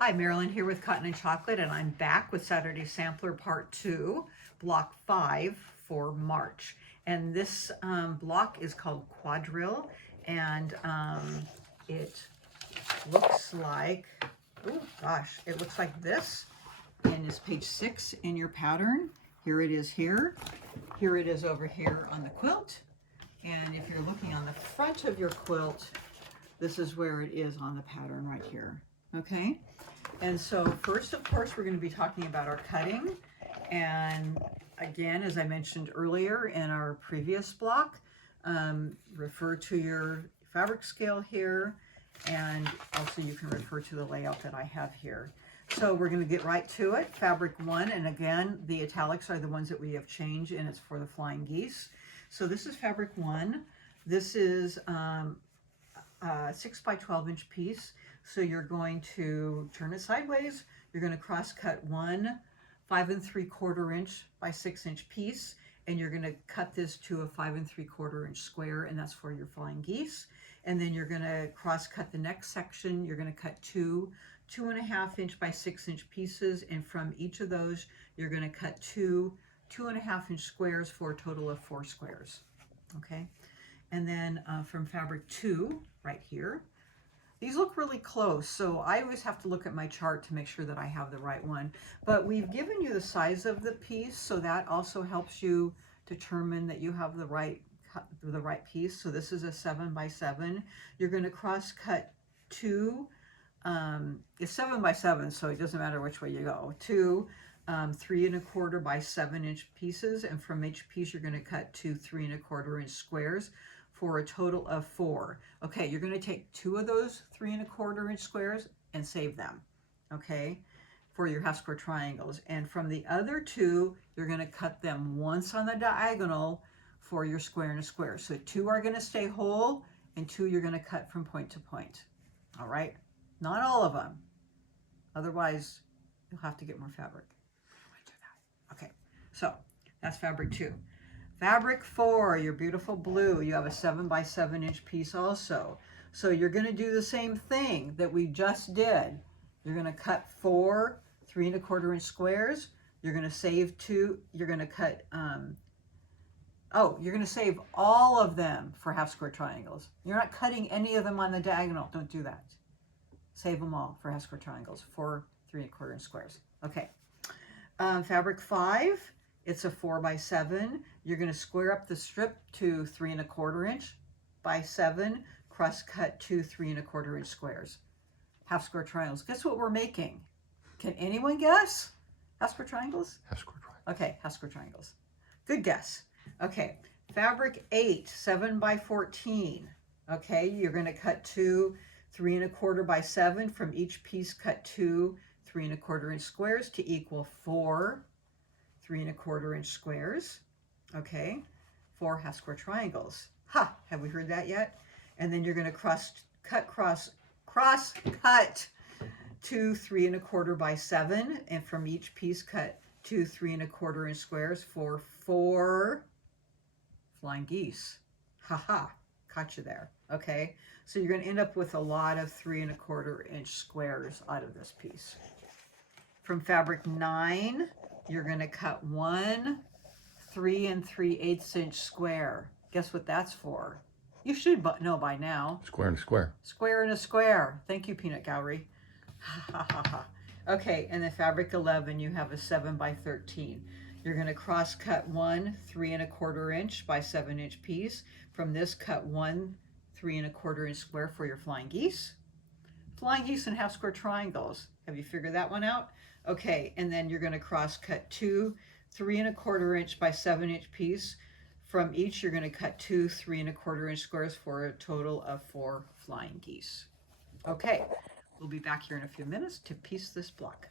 Hi, Marilyn here with Cotton and Chocolate, and I'm back with Saturday Sampler Part 2, Block 5 for March. And this block is called Quadrille, and it looks like, oh gosh, it looks like this. And it's page 6 in your pattern. Here it is here. Here it is over here on the quilt. And if you're looking on the front of your quilt, this is where it is on the pattern right here. Okay? And so first, of course, we're going to be talking about our cutting. And again, as I mentioned earlier in our previous block, refer to your fabric scale here, and also you can refer to the layout that I have here. So we're going to get right to it. Fabric 1, and again, the italics are the ones that we have changed, and it's for the flying geese. So this is fabric 1. This is a 6 by 12 inch piece. So you're going to turn it sideways. You're going to cross cut one 5 3/4 inch by 6 inch piece, and you're going to cut this to a 5 3/4 inch square, and that's for your flying geese. And then you're going to cross cut the next section. You're going to cut two 2.5 inch by 6 inch pieces, and from each of those you're going to cut two 2.5 inch squares for a total of 4 squares. Okay, and then from fabric 2 right here, these look really close, so I always have to look at my chart to make sure that I have the right one. But we've given you the size of the piece, so that also helps you determine that you have the right piece. So this is a 7 by 7. You're going to cross cut two. It's 7 by 7, so it doesn't matter which way you go. Two 3 1/4 by 7 inch pieces, and from each piece you're going to cut two 3 1/4 inch squares for a total of 4. Okay, you're going to take 2 of those 3 1/4 inch squares and save them, okay, for your half square triangles. And from the other 2, you're going to cut them once on the diagonal for your square and a square. So 2 are going to stay whole, and 2 you're going to cut from point to point. All right, not all of them, otherwise you'll have to get more fabric. Okay, so that's fabric 2. Fabric 4, your beautiful blue, you have a 7 by 7 inch piece also. So you're going to do the same thing that we just did. You're going to cut 4 3 1/4 inch squares. You're going to save 2. You're going to cut, you're going to save all of them for half square triangles. You're not cutting any of them on the diagonal. Don't do that. Save them all for half square triangles, 4 3 1/4 inch squares. Okay. Fabric 5. It's a 4 by 7. You're going to square up the strip to 3 1/4 inch by 7. Cross cut two 3 1/4 inch squares. Half square triangles. Guess what we're making? Can anyone guess? Half square triangles? Half square triangles. Okay, half square triangles. Good guess. Okay, fabric 8, 7 by 14. Okay, you're going to cut two 3 1/4 by 7. From each piece, cut two 3 1/4 inch squares to equal 4 3 1/4 inch squares. Okay, 4 half square triangles. Ha! Have we heard that yet? And then you're going to cross cut two 3 1/4 by 7, and from each piece cut two 3 1/4 inch squares for 4 flying geese. Ha ha! Caught you there. Okay, so you're going to end up with a lot of 3 1/4 inch squares out of this piece. From fabric 9, you're going to cut one 3 3/8 inch square. Guess what that's for? You should know by now. Square and a square. Square and a square. Thank you, Peanut Gallery. Ha ha ha. Okay, and then fabric 11, you have a 7 by 13. You're going to cross cut one 3 1/4 inch by 7 inch piece. From this, cut one 3 1/4 inch square for your flying geese. Flying geese and half square triangles. Have you figured that one out? Okay, and then you're going to cross cut two 3 1/4 inch by 7 inch piece. From each, you're going to cut two 3 1/4 inch squares for a total of 4 flying geese. Okay, we'll be back here in a few minutes to piece this block.